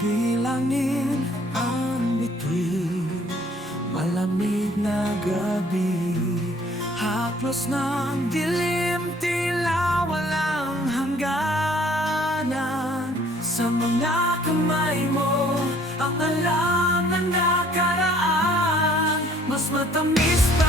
Bilangin ang bituin, malamig na gabi, haplos ng dilim, tila walang hangganan. Sa mga kamay mo, ang alam na nakaraan, mas matamis